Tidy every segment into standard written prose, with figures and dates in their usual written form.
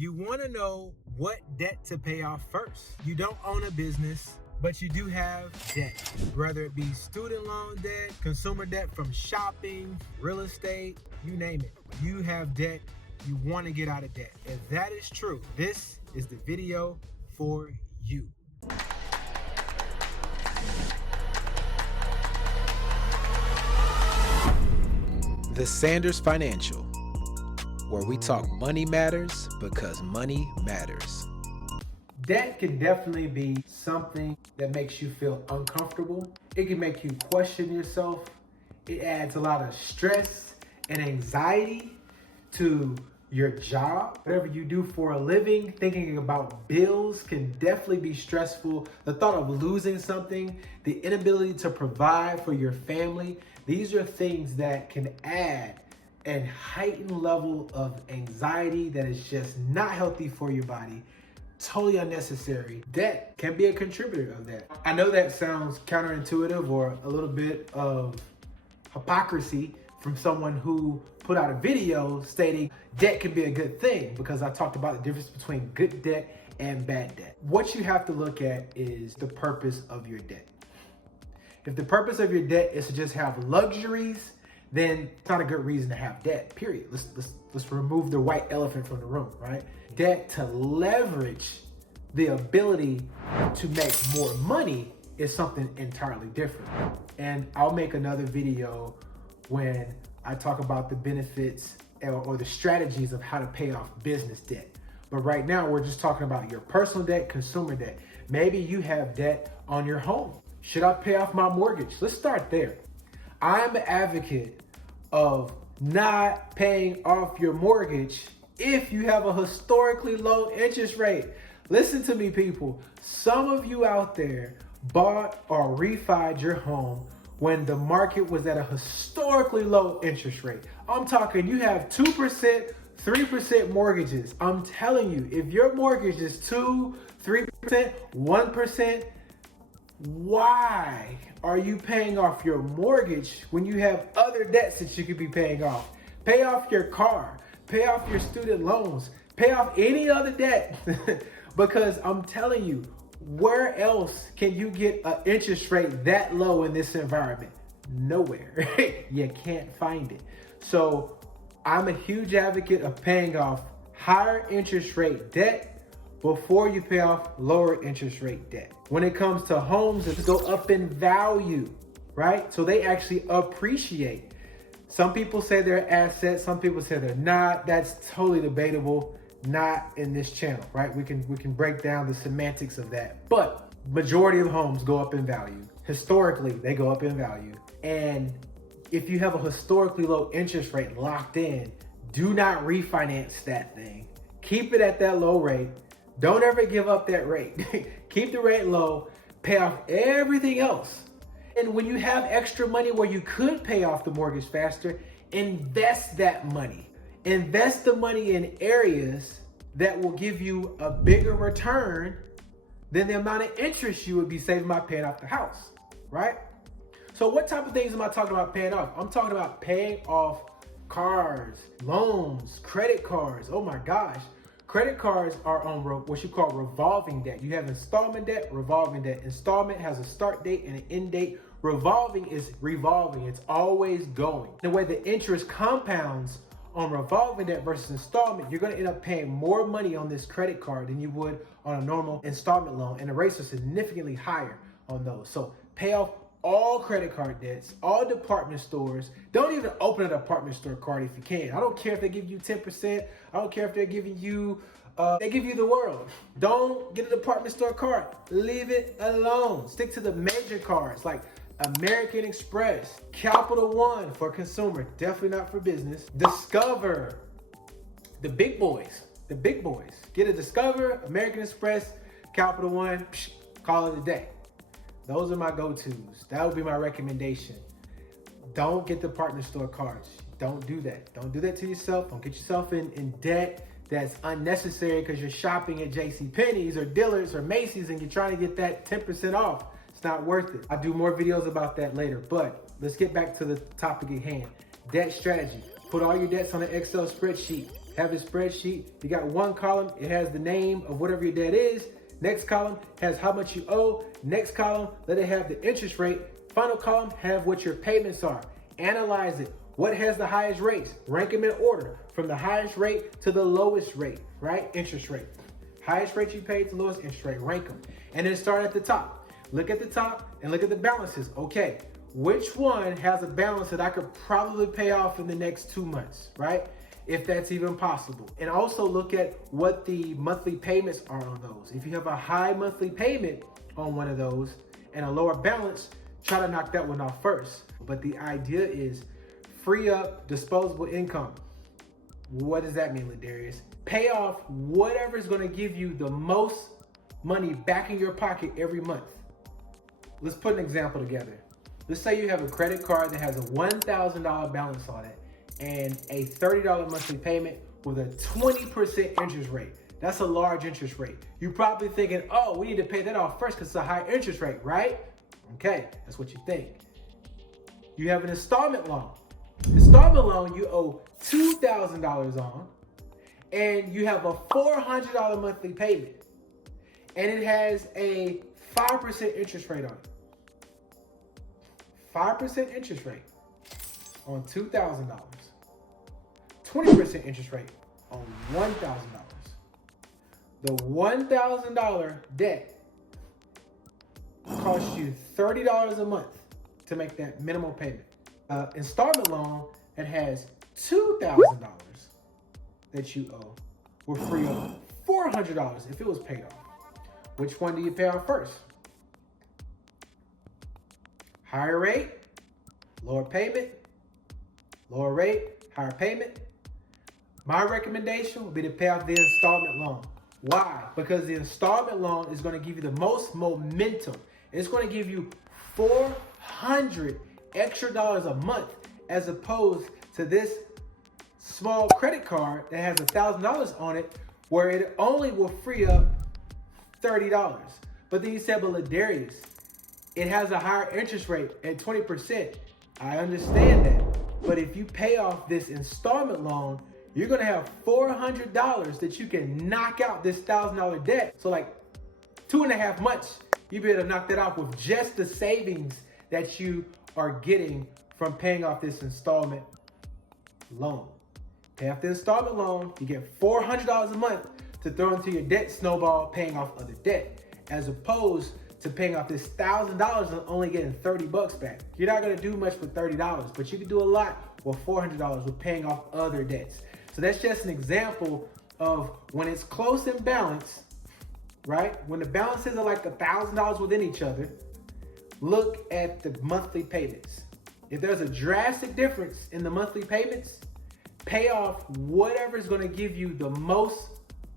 You want to know what debt to pay off first. You don't own a business, but you do have debt, whether it be student loan debt, consumer debt from shopping, real estate, you name it. You have debt, you want to get out of debt. If that is true, this is the video for you. The Sanders Financial, where we talk money matters because money matters. Debt can definitely be something that makes you feel uncomfortable. It can make you question yourself. It adds a lot of stress and anxiety to your job. Whatever you do for a living, thinking about bills can definitely be stressful. The thought of losing something, the inability to provide for your family, these are things that can add a heightened level of anxiety that is just not healthy for your body. Totally unnecessary. Debt can be a contributor of that. I know that sounds counterintuitive or a little bit of hypocrisy from someone who put out a video stating debt can be a good thing, because I talked about the difference between good debt and bad debt. What you have to look at is the purpose of your debt. If the purpose of your debt is to just have luxuries, then it's not a good reason to have debt, period. Let's remove the white elephant from the room, right? Debt to leverage the ability to make more money is something entirely different. And I'll make another video when I talk about the benefits or the strategies of how to pay off business debt. But right now, we're just talking about your personal debt, consumer debt. Maybe you have debt on your home. Should I pay off my mortgage? Let's start there. I'm an advocate of not paying off your mortgage if you have a historically low interest rate. Listen to me, people. Some of you out there bought or refied your home when the market was at a historically low interest rate. I'm talking you have 2%, 3% mortgages. I'm telling you, if your mortgage is 2, 3%, 1%, why are you paying off your mortgage when you have other debts that you could be paying off? Pay off your car, pay off your student loans, pay off any other debt. Because I'm telling you, where else can you get an interest rate that low in this environment? Nowhere. You can't find it. So I'm a huge advocate of paying off higher interest rate debt before you pay off lower interest rate debt. When it comes to homes, it's go up in value, right? So they actually appreciate. Some people say they're assets, some people say they're not. That's totally debatable. Not in this channel, right? We can break down the semantics of that. But majority of homes go up in value. Historically, they go up in value. And if you have a historically low interest rate locked in, do not refinance that thing. Keep it at that low rate. Don't ever give up that rate. Keep the rate low, pay off everything else. And when you have extra money where you could pay off the mortgage faster, invest that money. Invest the money in areas that will give you a bigger return than the amount of interest you would be saving by paying off the house, right? So what type of things am I talking about paying off? I'm talking about paying off cars, loans, credit cards. Oh my gosh. Credit cards are on what you call revolving debt. You have installment debt, revolving debt. Installment has a start date and an end date. Revolving is revolving. It's always going. The way the interest compounds on revolving debt versus installment, you're going to end up paying more money on this credit card than you would on a normal installment loan. And the rates are significantly higher on those. So pay off all credit card debts, all department stores. Don't even open a department store card if you can. I don't care if they give you 10%. I don't care if they're giving you, they give you the world. Don't get a department store card. Leave it alone. Stick to the major cards like American Express, Capital One for consumer, definitely not for business. Discover, the big boys, Get a Discover, American Express, Capital One, call it a day. Those are my go-tos. That would be my recommendation. Don't get department store cards. Don't do that. Don't do that to yourself. Don't get yourself in debt that's unnecessary because you're shopping at JCPenney's or Dillard's or Macy's and you're trying to get that 10% off. It's not worth it. I'll do more videos about that later, but let's get back to the topic at hand. Debt strategy. Put all your debts on an Excel spreadsheet. have a spreadsheet. You got one column, it has the name of whatever your debt is. Next column has how much you owe. Next column, let it have the interest rate. Final column, have what your payments are. Analyze it. What has the highest rates? Rank them in order from the highest rate to the lowest rate, right? Interest rate. Highest rate you pay to lowest interest rate, rank them. And then start at the top. Look at the top and look at the balances. Okay, which one has a balance that I could probably pay off in the next 2 months, right? If that's even possible. And also look at what the monthly payments are on those. If you have a high monthly payment on one of those and a lower balance, try to knock that one off first. But the idea is free up disposable income. What does that mean, Ladarius? Pay off whatever is going to give you the most money back in your pocket every month. Let's put an example together. Let's say you have a credit card that has a $1,000 balance on it and a $30 monthly payment with a 20% interest rate. That's a large interest rate. You're probably thinking, oh, we need to pay that off first because it's a high interest rate, right? Okay, that's what you think. You have an installment loan. Installment loan you owe $2,000 on, and you have a $400 monthly payment, and it has a 5% interest rate on it. 5% interest rate on $2,000. 20% interest rate on $1,000. The $1,000 debt costs you $30 a month to make that minimal payment. Installment loan that has $2,000 that you owe will free up $400 if it was paid off. Which one do you pay off first? Higher rate, lower payment, lower rate, higher payment. My recommendation would be to pay off the installment loan. Why? Because the installment loan is going to give you the most momentum. It's going to give you $400 extra a month as opposed to this small credit card that has $1,000 on it where it only will free up $30. But then you said, but Ladarius, it has a higher interest rate at 20%. I understand that. But if you pay off this installment loan, you're going to have $400 that you can knock out this $1,000 debt. So like 2.5 months, you'll be able to knock that off with just the savings that you are getting from paying off this installment loan. Pay off the installment loan, you get $400 a month to throw into your debt snowball, paying off other debt, as opposed to paying off this $1,000 and only getting $30 back. You're not gonna do much with $30, but you can do a lot with $400 with paying off other debts. So that's just an example of when it's close in balance, right? When the balances are like $1,000 within each other, look at the monthly payments. If there's a drastic difference in the monthly payments, pay off whatever is going to give you the most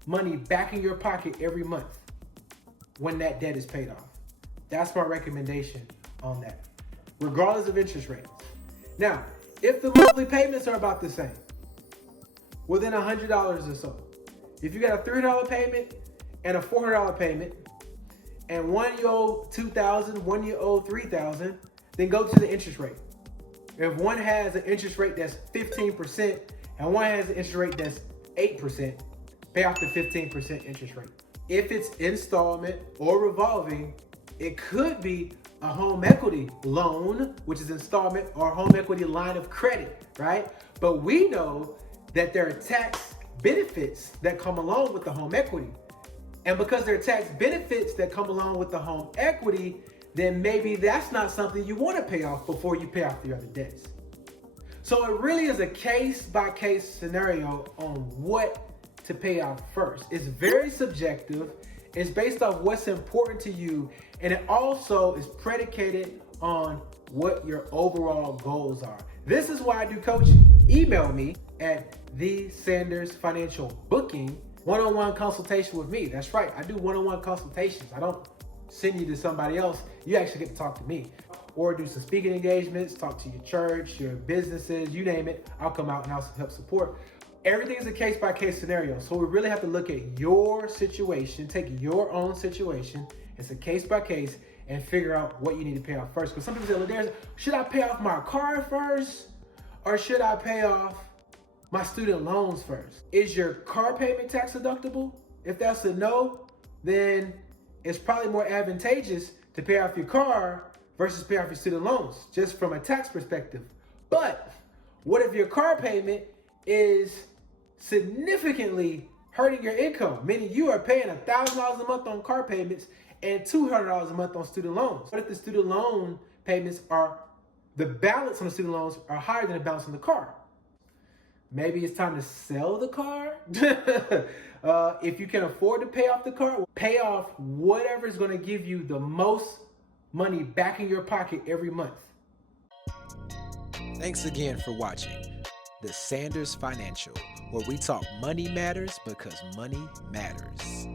money back in your pocket every month when that debt is paid off. That's my recommendation on that, regardless of interest rates. Now, if the monthly payments are about the same, within $100 or so, if you got a $300 payment and a $400 payment, and one you owe $2,000, one you owe $3,000, then go to the interest rate. If one has an interest rate that's 15% and one has an interest rate that's 8%, pay off the 15% interest rate. If it's installment or revolving, it could be a home equity loan, which is installment, or a home equity line of credit, right? But we know that there are tax benefits that come along with the home equity. And because there are tax benefits that come along with the home equity, then maybe that's not something you want to pay off before you pay off the other debts. So it really is a case-by-case scenario on what to pay off first. It's very subjective. It's based off what's important to you. And it also is predicated on what your overall goals are. This is why I do coaching. Email me at TheSandersFinancialBooking, one-on-one consultation with me. That's right, I do one-on-one consultations. I don't send you to somebody else. You actually get to talk to me. Or do some speaking engagements, talk to your church, your businesses, you name it. I'll come out and I'll help support. Everything is a case-by-case scenario. So we really have to look at your situation, take your own situation. It's a case-by-case and figure out what you need to pay off first. Because some people say, well, should I pay off my car first? Or should I pay off my student loans first. Is your car payment tax deductible? If that's a no, then it's probably more advantageous to pay off your car versus pay off your student loans, just from a tax perspective. But what if your car payment is significantly hurting your income, meaning you are paying $1,000 a month on car payments and $200 a month on student loans? What if the student loan payments the balance on the student loans are higher than the balance on the car? Maybe it's time to sell the car. If you can afford to pay off the car, pay off whatever is going to give you the most money back in your pocket every month. Thanks again for watching The Sanders Financial, where we talk money matters because money matters.